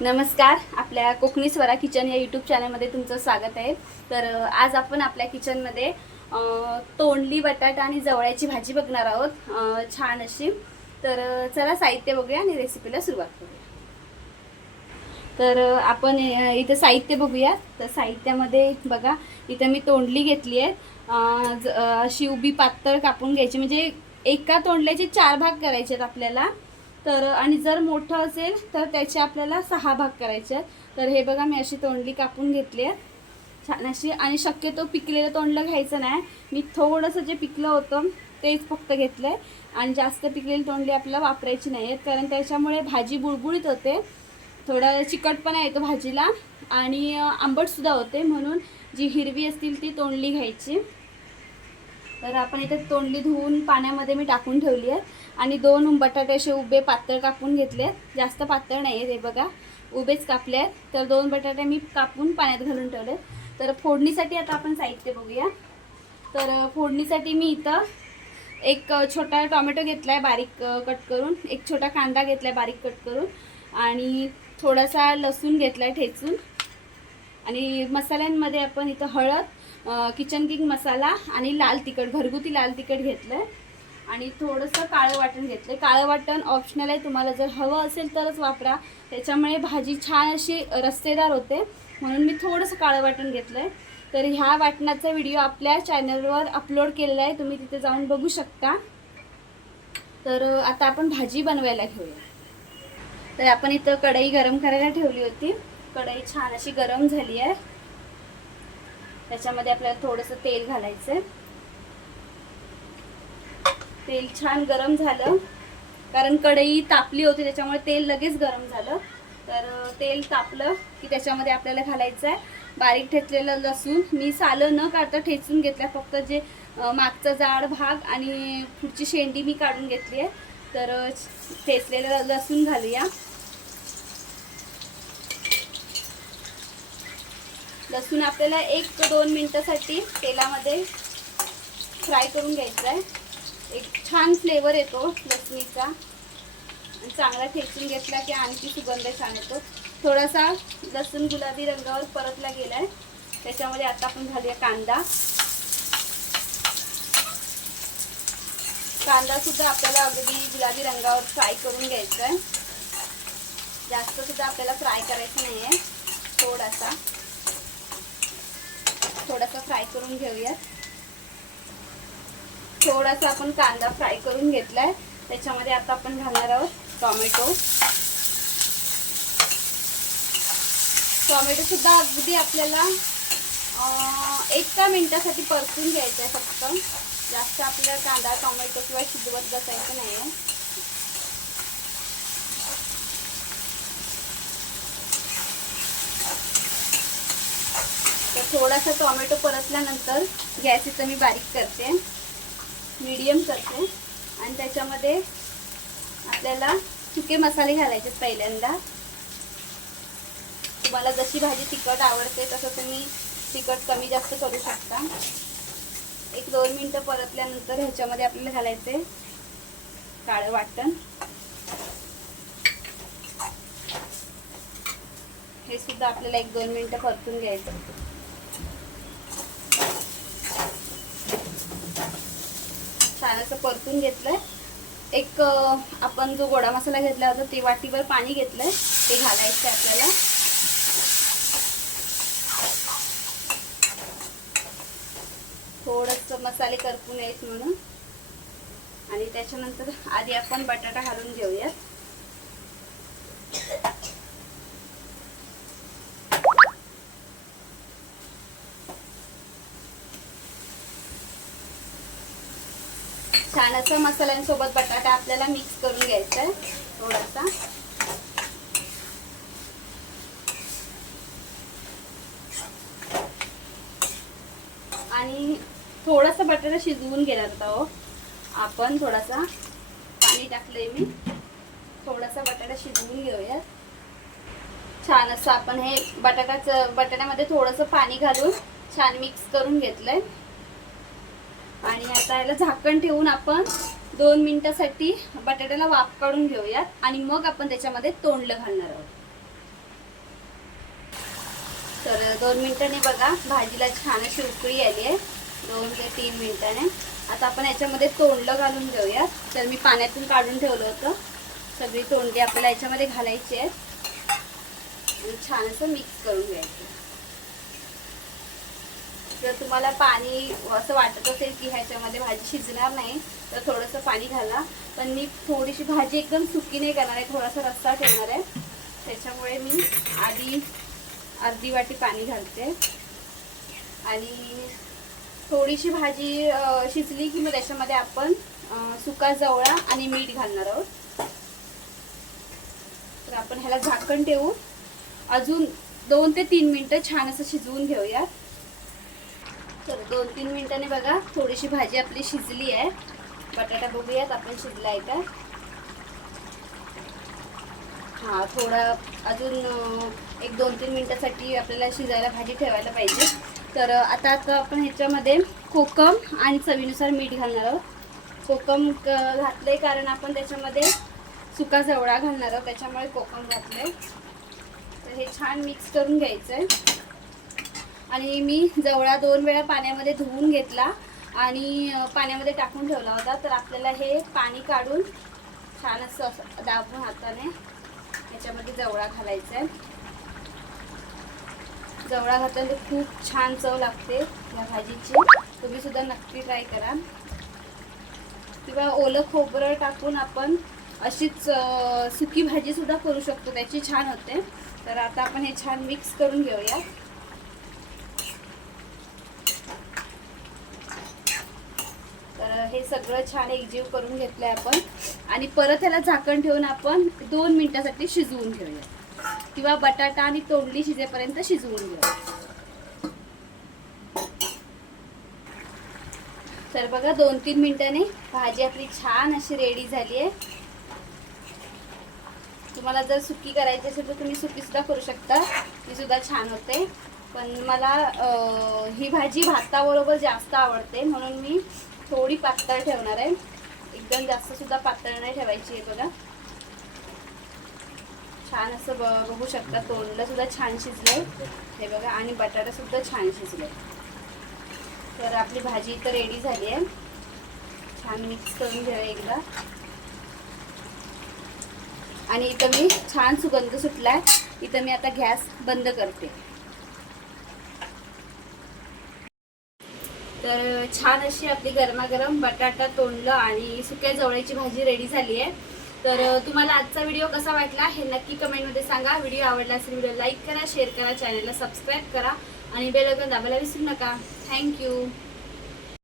नमस्कार आपल्या कोकणी स्वरा किचन या यूट्यूब चॅनलमध्ये तुमचं स्वागत आहे. तर आज आपण आपल्या किचनमध्ये तोंडली बटाटा आणि जवळ्याची भाजी बघणार आहोत. छान अशी. तर चला साहित्य बघूया आणि रेसिपीला सुरुवात करूया. तर आपण इथं साहित्य बघूया. तर साहित्यामध्ये बघा इथं मी तोंडली घेतली आहे. अशी उभी पातळ कापून घ्यायची. म्हणजे एका तोंडल्याचे चार भाग करायचे आहेत आपल्याला. तर आणि जर मोठं असेल तर त्याचे आपल्याला सहा भाग करायचे आहेत. तर हे बघा मी अशी तोंडली कापून घेतली आहे. छान अशी आणि शक्यतो पिकलेलं तोंडलं घ्यायचं नाही. मी थोडंसं जे पिकलं होतं तेच फक्त घेतलं आहे आणि जास्त पिकलेली तोंडली आपल्याला वापरायची नाही आहेत. कारण त्याच्यामुळे भाजी बुळबुळीत होते. थोडा चिकटपणा येतो भाजीला. आणि आंबटसुद्धा होते. म्हणून जी हिरवी असतील ती तोंडली घ्यायची. तर आपण इथे तोंडली धुवून पाण्यामध्ये मी टाकून ठेवली आहे. आणि दोन बटाटे असे उभे पातळ कापून घेतले आहेत. जास्त पातळ नाही आहेत हे बघा. उभेच कापले आहेत. तर दोन बटाटे मी कापून पाण्यात घालून ठेवले तर फोडणीसाठी आता आपण साहित्य बघूया. तर फोडणीसाठी मी इथं एक छोटा टोमॅटो घेतला आहे बारीक कट करून. एक छोटा कांदा घेतला आहे बारीक कट करून. आणि थोडासा लसूण घेतला आहे ठेचून. आणि मसाल्यांमध्ये आपण इथं हळद किचन किंग मसाला आणि लाल तिखट घरगुती लाल तिखट घेतलं आहे आणि थोडंसं काळं वाटण घेतलं आहे काळं वाटण ऑप्शनल आहे. तुम्हाला जर हवं असेल तरच वापरा. त्याच्यामुळे भाजी छान अशी रस्तेदार होते. म्हणून मी थोडंसं काळं वाटण घेतलं आहे तर ह्या वाटणाचा व्हिडिओ आपल्या चॅनलवर अपलोड केलेला आहे. तुम्ही तिथे जाऊन बघू शकता. तर आता आपण भाजी बनवायला घेऊया. तर आपण इथं कढई गरम करायला ठेवली होती. कढई छान अशी गरम झाली आहे. त्याच्यामध्ये आपल्याला थोडंसं तेल घालायचं आहे तेल छान गरम झालं. कारण कढई तापली होती त्याच्यामुळे तेल लगेच गरम झालं. तर तेल तापलं की त्याच्यामध्ये आपल्याला घालायचं आहे बारीक ठेचलेलं लसूण. मी सालं न काढता ठेचून घेतलं फक्त जे मागचा जाड भाग आणि पुढची शेंडी मी काढून घेतली आहे तर ठेचलेलं लसूण घालूया. लसूण आपल्याला एक ते दोन मिनटासाठी तेलामध्ये फ्राय करून घ्यायचा आहे. एक छान फ्लेवर येतो लसणीचा. आणि चांगला ठेचून घेतला की आणखी सुगंध छान येतो. थोडासा लसूण गुलाबी रंगावर परतला गेला आहे त्याच्यामध्ये आता आपण घालूया कांदा. कांदा सुद्धा आपल्याला अगदी गुलाबी रंगावर फ्राय करून घ्यायचा आहे. जास्त सुद्धा आपल्याला फ्राय करायचं नाही आहे थोडासा. थोडासा फ्राय करून घेऊयात. थोडासा आपण कांदा फ्राय करून घेतलाय. त्याच्यामध्ये आता आपण घालणार आहोत टॉमॅटो. टॉमॅटो सुद्धा अगदी आपल्याला एका मिनिटासाठी परतून घ्यायचं आहे फक्त. जास्त आपल्याला कांदा टोमॅटो किंवा शिजवत बसायचं नाही आहे थोडासा टोमॅटो परतल्यानंतर गॅस इथं मी बारीक करते. मीडियम करते. आणि त्याच्यामध्ये आपल्याला सुके मसाले घालायचे पहिल्यांदा. तुम्हाला जशी भाजी तिखट आवडते तसं तुम्ही तिखट कमी जास्त करू शकता. एक दोन मिनटं परतल्यानंतर ह्याच्यामध्ये आपल्याला घालायचे काळं वाटण. हे सुद्धा आपल्याला एक दोन मिनटं परतून घ्यायचं छान असं परतून घेतलंय. एक आपण जो गोडा मसाला घेतला होता ते वाटीवर पाणी घेतलंय. ते घालायचं आहे आपल्याला. थोडस मसाले करपून येत म्हणून. आणि त्याच्यानंतर आधी आपण बटाटा घालून घेऊयात. छान असं मसाल्यांसोबत बटाटा आपल्याला मिक्स करून घ्यायचा आहे. थोडासा. आणि थोडासा बटाटा शिजवून घेणार होता हो आपण थोडासा पाणी टाकलंय मी. थोडासा बटाटा शिजवून घेऊया. छान असं आपण हे बटाटाचं बटाट्यामध्ये थोडंसं पाणी घालून छान मिक्स करून घेतलंय. आणि आता याला झाकण ठेवून आपण दोन मिनिटासाठी बटाट्याला वाफ काढून घेऊयात. आणि मग आपण त्याच्यामध्ये तोंडलं घालणार आहोत. तर दोन मिनिटांनी बघा भाजीला छान अशी उकळी आली आहे. दोन ते तीन मिनिटाने. आता आपण याच्यामध्ये तोंडलं घालून घेऊया तर मी पाण्यातून काढून ठेवलं होतं. सगळी तोंडी आपल्याला याच्यामध्ये घालायची आहेत. आणि छान असं मिक्स करून घ्यायचं जर तुम्हाला पाणी असं वाटत असेल की ह्याच्यामध्ये भाजी शिजणार नाही तर थोडंसं पाणी घाला. पण मी थोडीशी भाजी एकदम सुकी नाही करणार आहे थोडासा रस्सा ठेवणार आहे. त्याच्यामुळे मी आधी अर्धी वाटी पाणी घालते. आणि थोडीशी भाजी शिजली की मग त्याच्यामध्ये आपण सुका जवळा आणि मीठ घालणार आहोत. तर आपण ह्याला झाकण ठेवू. अजून दोन ते तीन मिनटं छान असं शिजवून घेऊयात. तर दोन तीन मिनिटांनी बघा थोडीशी भाजी आपली शिजली आहे. बटाटा बघूयात आपण शिजला आहे का? हा थोडा अजून एक दोन तीन मिनिटासाठी आपल्याला शिजायला भाजी ठेवायला पाहिजे. तर आता आता आपण ह्याच्यामध्ये कोकम आणि चवीनुसार मीठ घालणार आहोत. कोकम घातलं घातलंय कारण आपण त्याच्यामध्ये सुका जवळा घालणार आहोत त्याच्यामुळे कोकम घातलंय. तर हे छान मिक्स करून घ्यायचं आहे आणि मी जवळा दोन वेळा पाण्यामध्ये धुवून घेतला आणि पाण्यामध्ये टाकून ठेवला होता. तर आपल्याला हे पाणी काढून छान असं असं दाबून हाताने याच्यामध्ये जवळा घालायचा आहे जवळा घातल्यानंतर खूप छान चव लागते या भाजीची. तुम्ही सुद्धा नक्की ट्राय करा. किंवा ओलं खोबरं टाकून आपण अशीच सुकी भाजी सुद्धा करू शकतो. त्याची छान होते. तर आता आपण हे छान मिक्स करून घेऊया तर हे सगळं छान एकजीव करून घेतलंय आपण. आणि परत ह्याला झाकण ठेवून आपण दोन मिनिटासाठी शिजवून घेऊया. किंवा बटाटा आणि तोंडली शिजेपर्यंत शिजवून घेऊया. तर बघा दोन तीन मिनिटांनी भाजी आपली छान अशी रेडी झाली आहे तुम्हाला जर सुकी करायची असेल तर तुम्ही सुकी सुद्धा करू शकता. ती सुद्धा छान होते. पण मला ही भाजी भाताबरोबर जास्त आवडते. म्हणून मी थोडी पातळ ठेवणार आहे. एकदम जास्त सुद्धा पातळ नाही ठेवायची आहे बघा. छान असं बघू शकता तोंडला सुद्धा छान शिजलंय. हे बघा आणि बटाटा सुद्धा छान शिजले तर आपली भाजी इथं रेडी झाली आहे. छान मिक्स करून घेऊया एकदा. आणि इथं मी छान सुगंध सुटलाय. इथं मी आता गॅस बंद करते. तर छान अशी आपली गरमागरम बटाटा तोंडलं आणि सुक्या जवळ्याची भाजी रेडी झाली आहे. तर तुम्हाला आजचा व्हिडिओ कसा वाटला हे नक्की कमेंटमध्ये सांगा. व्हिडिओ आवडला असेल व्हिडिओ लाईक करा शेअर करा चॅनलला सबस्क्राईब करा आणि बेल आयकॉन दाबायला विसरू नका. थँक्यू